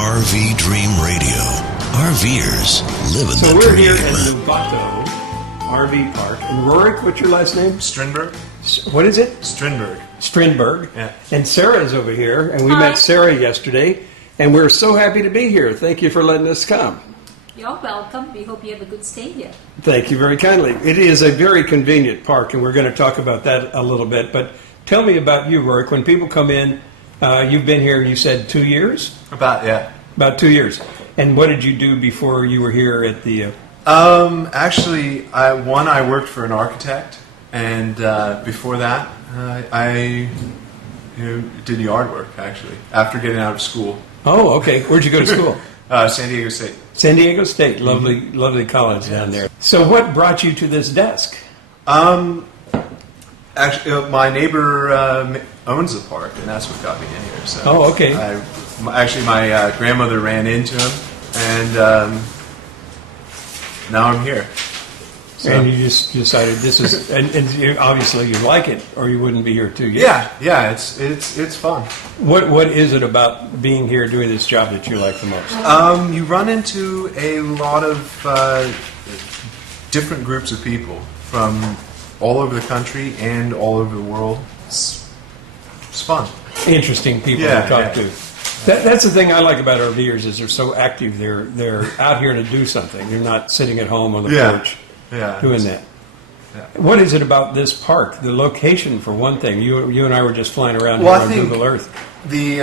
RV Dream Radio. RVers living So the we're dream. here at Novato RV Park. And Rorik, what's your last name? Strindberg. What is it? Strindberg. Strindberg. Yeah. And Sarah's over here, and we Hi. met Sarah yesterday, and we're so happy to be here. Thank you for letting us come. You're welcome. We hope you have a good stay here. Thank you very kindly. It is a very convenient park, and we're going to talk about that a little bit. But tell me about you, Rorik. When people come in, you've been here, you said 2 years? About 2 years. And what did you do before you were here at the... Actually, I worked for an architect, and before that, I did yard work, actually, after getting out of school. Oh, okay. Where'd you go to school? San Diego State. San Diego State. Lovely, lovely college down there. So what brought you to this desk? Actually, my neighbor owns the park, and that's what got me in here. So Oh, okay. My grandmother ran into him, and now I'm here. So. And you just decided this is, and obviously you like it, or you wouldn't be here 2 years. Yeah, it's fun. What is it about being here doing this job that you like the most? You run into a lot of different groups of people from all over the country and all over the world. It's fun. Interesting people to talk to. That's the thing I like about RVers is they're so active. They're out here to do something. They're not sitting at home on the porch doing that. Yeah. What is it about this park? The location, for one thing. You and I were just flying around Well, here I on think Google Earth. The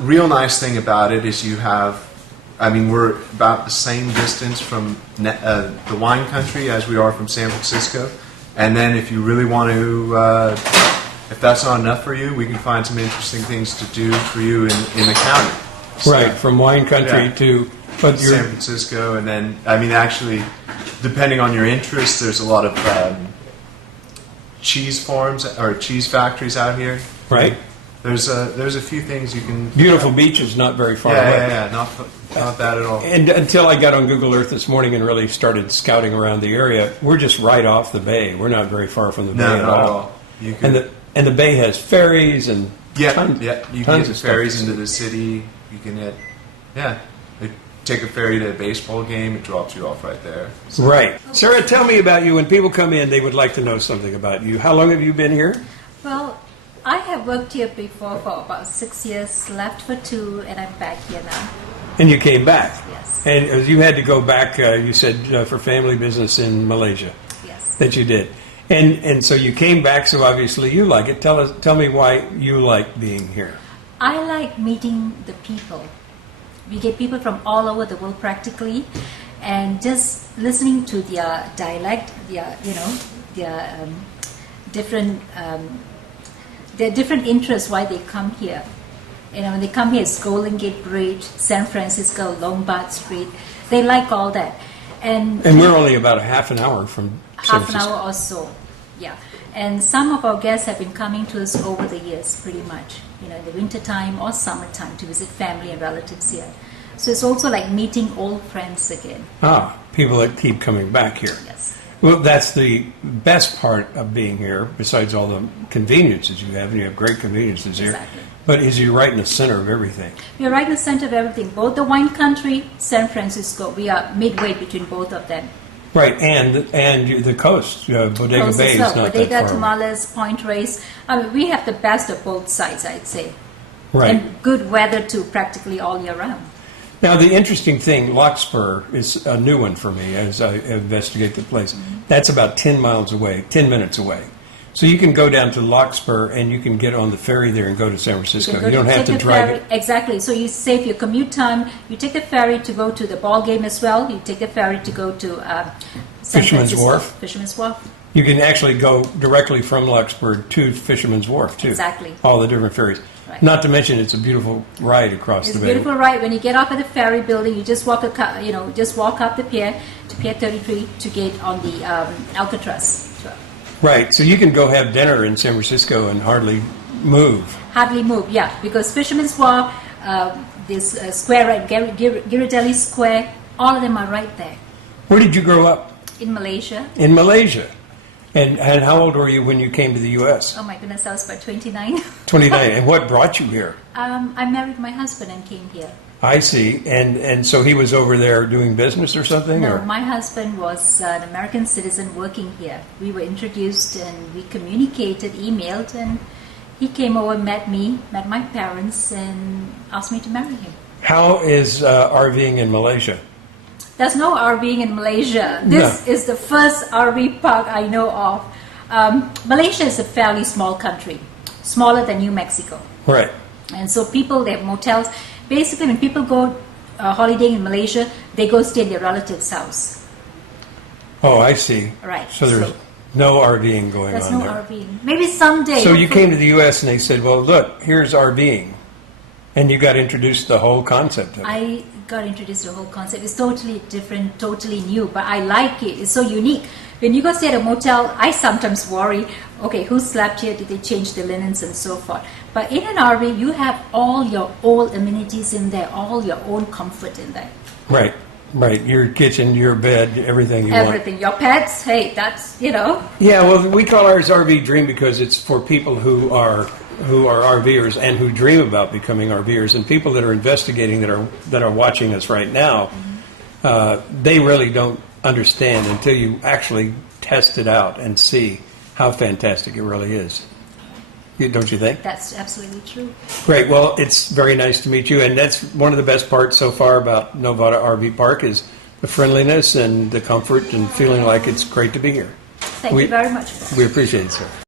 real nice thing about it is we're about the same distance from the wine country as we are from San Francisco. And then if you really want to, if that's not enough for you, we can find some interesting things to do for you in the county. So, Right, from wine country to... But San Francisco, and then, actually, depending on your interests, there's a lot of cheese farms or cheese factories out here. Right. There's a few things you can... Beautiful beaches, not very far away. Not bad at all. And until I got on Google Earth this morning and really started scouting around the area, we're just right off the bay. We're not very far from the bay at all. You can, And the bay has ferries and you tons can get of stuff. ferries into the city. You can they take a ferry to a baseball game. It drops you off right there. So. Right. Sarah, tell me about you. When people come in, they would like to know something about you. How long have you been here? Well, I have worked here before for about 6 years, left for 2, and I'm back here now. And you came back. Yes. And you had to go back, you said, for family business in Malaysia. Yes. That you did. And so you came back, so obviously you like it. Tell me why you like being here. I like meeting the people. We get people from all over the world practically, and just listening to their dialect, their different interests, why they come here. When they come here, it's Golden Gate Bridge, San Francisco, Lombard Street. They like all that. And we're only about a half an hour from San half an Francisco. hour or so, yeah. And some of our guests have been coming to us over the years, pretty much, in the wintertime or summertime to visit family and relatives here. So it's also like meeting old friends again. People that keep coming back here. Yes. Well, that's the best part of being here, besides all the conveniences you have, and you have great conveniences here. Exactly. But is you're right in the center of everything. We're right in the center of everything. Both the wine country, San Francisco, we are midway between both of them. Right, and the coast, Bodega Coast Bay as is well. not Bodega, that far. Tamales, Point Reyes. We have the best of both sides, I'd say. Right. And good weather too, practically all year round. Now, the interesting thing, Larkspur is a new one for me as I investigate the place. Mm-hmm. That's about 10 minutes away. So you can go down to Larkspur and you can get on the ferry there and go to San Francisco. You don't have to drive it. Exactly. So you save your commute time. You take the ferry to go to the ball game as well. You take the ferry to go to San Fisherman's Francisco. Wharf. Fisherman's Wharf. You can actually go directly from Larkspur to Fisherman's Wharf, too. Exactly. All the different ferries. Right. Not to mention it's a beautiful ride across It's the a bay. beautiful ride. When you get off at the ferry building, you just walk up the pier to Pier 33 to get on the Alcatraz. Right, so you can go have dinner in San Francisco and hardly move. Hardly move, yeah, because Fisherman's Wharf, this square, right, Ghirardelli Square, all of them are right there. Where did you grow up? In Malaysia. In Malaysia. And how old were you when you came to the U.S.? Oh my goodness, I was about 29. 29. And what brought you here? I married my husband and came here. I see. And so he was over there doing business or something? No, or? my husband was an American citizen working here. We were introduced and we communicated, emailed, and he came over, met me, met my parents, and asked me to marry him. How is RVing in Malaysia? There's no RVing in Malaysia. This is the first RV park I know of. Malaysia is a fairly small country, smaller than New Mexico. Right. And so people, they have motels. Basically, when people go holidaying in Malaysia, they go stay in their relative's house. Oh, I see. Right. So there's no RVing going on there. There's no RVing. Maybe someday. So you came to the U.S. and they said, well, look, here's RVing. And you got introduced to the whole concept of it. I got introduced to the whole concept. It's totally different, totally new, but I like it. It's so unique. When you go stay at a motel, I sometimes worry, okay, who slept here? Did they change the linens and so forth? But in an RV, you have all your own amenities in there, all your own comfort in there. Right, right. Your kitchen, your bed, everything you want. Everything. Your pets, hey, that's, Yeah, well, we call ours RV Dream because it's for people who are RVers and who dream about becoming RVers, and people that are investigating that are watching us right now, they really don't understand until you actually test it out and see how fantastic it really is. Don't you think? That's absolutely true. Great. Well, it's very nice to meet you, and that's one of the best parts so far about Novato RV Park is the friendliness and the comfort and feeling like it's great to be here. Thank you very much. We appreciate it, sir.